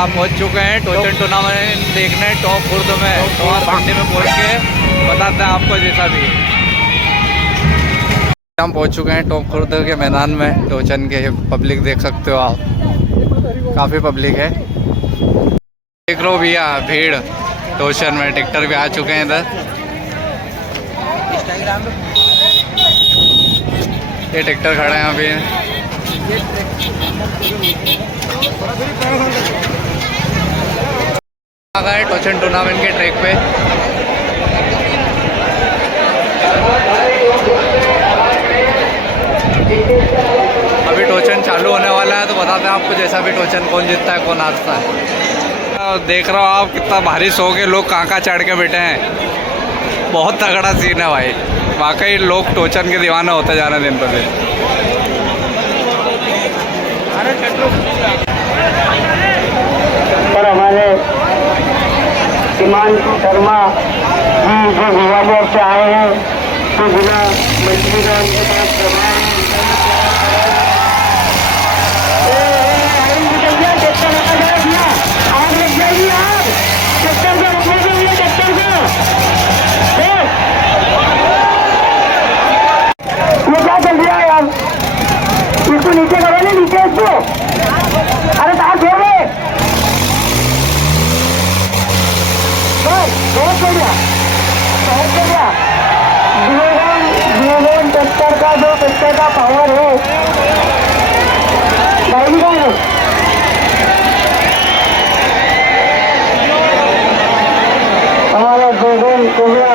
आप पहुंच चुके हैं टोचन टूर्नामेंट देखने टॉप खुर्द में। तो आप मंडी में पहुंच के बताते हैं आपको जैसा भी। हम पहुंच चुके हैं टॉप खुर्द के मैदान में टोचन के। पब्लिक देख सकते हो आप, काफ़ी पब्लिक है। देख लो भैया भीड़ टोचन में। टिकटर भी आ चुके हैं इधर। ये टिकटर खड़े हैं अभी। आ गए टोचन टूर्नामेंट के ट्रैक पे। अभी टोचन चालू होने वाला है तो बताते हैं आपको जैसा भी टोचन कौन जीतता है कौन हारता है। देख रहे हो आप कितना भारी सो के लोग कहाँ चढ़ के बैठे हैं। बहुत तगड़ा सीन है भाई, वाकई लोग टोचन के दीवाना होते जा रहे हैं दिन पर दिन। पर हमारे हिमांशु शर्मा जी जो ग्वालियर से आए हैं तो जिला मंत्री का उनके पास प्रभाव आग लग जाएगी। आग ट्रैक्टर को रोकने ट्रैक्टर को ये क्या चल रहा है यार। इसको नीचे करो ना, नीचे इसको। अरे कहाँ छोड़ रहे बहुत बढ़िया बहुत बढ़िया। ट्रैक्टर का जो ट्रैक्टर का पावर है गाड़ी का है। हमारा गोगन कोहरा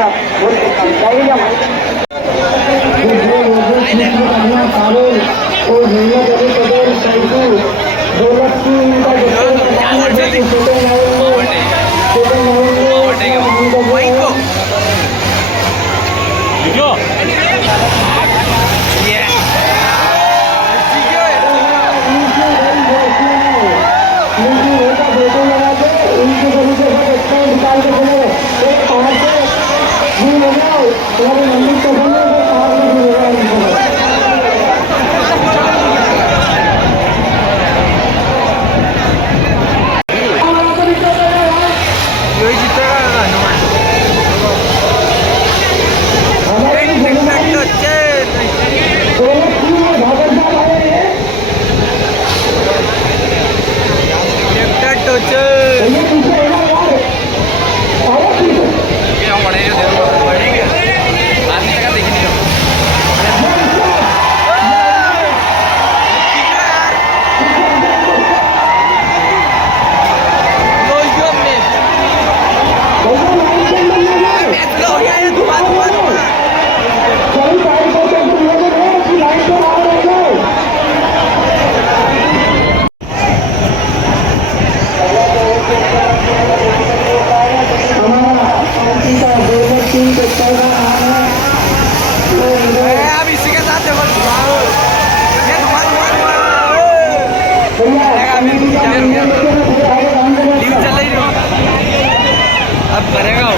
अब करेगा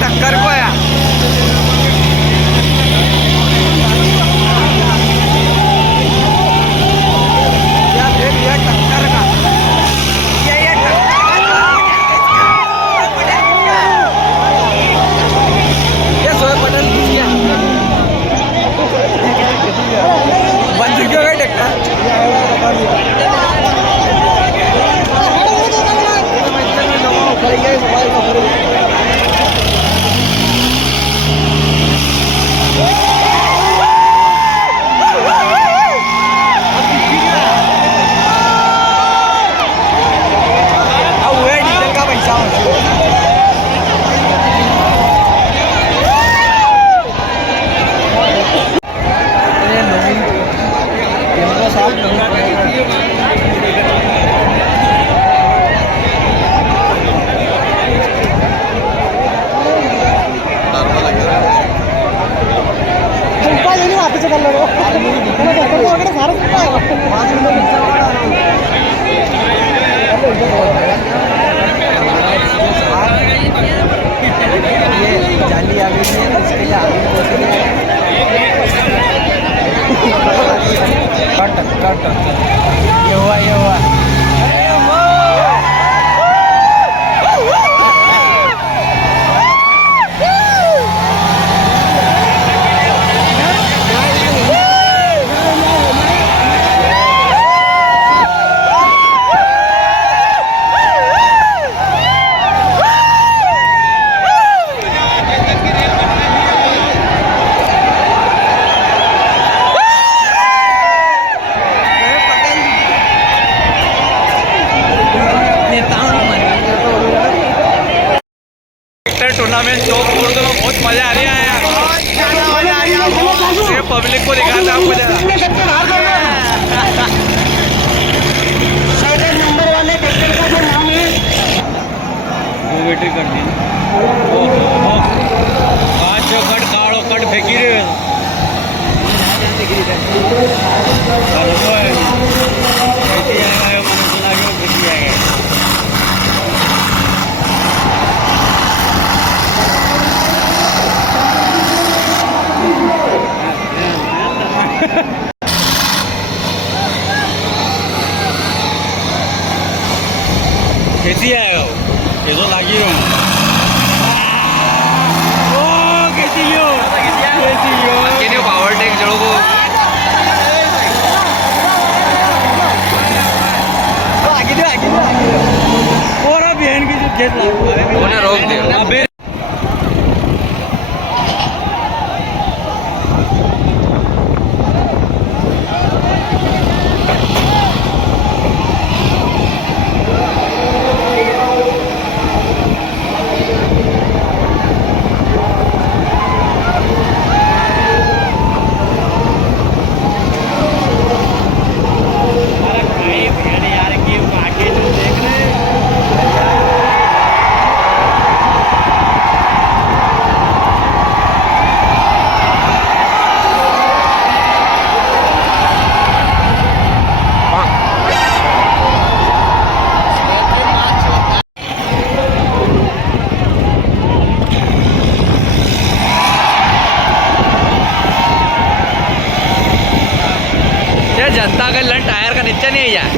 टक्कर को है। पूरे टूर्नामेंट शो छोड़ दो, बहुत मजा आ रहा है यार। ये पब्लिक को दिखाता है आपको जरा। नंबर वाले टेक्टर का जो नाम है बैटरी कर दी। पाँच कट काड़ो कट फेंकी रे। कैसी आएगा ये तो लागी हो पावर टेक जड़ों को उन्हें रोक दिया। जनता का लन टायर का नीचे नहीं है यार।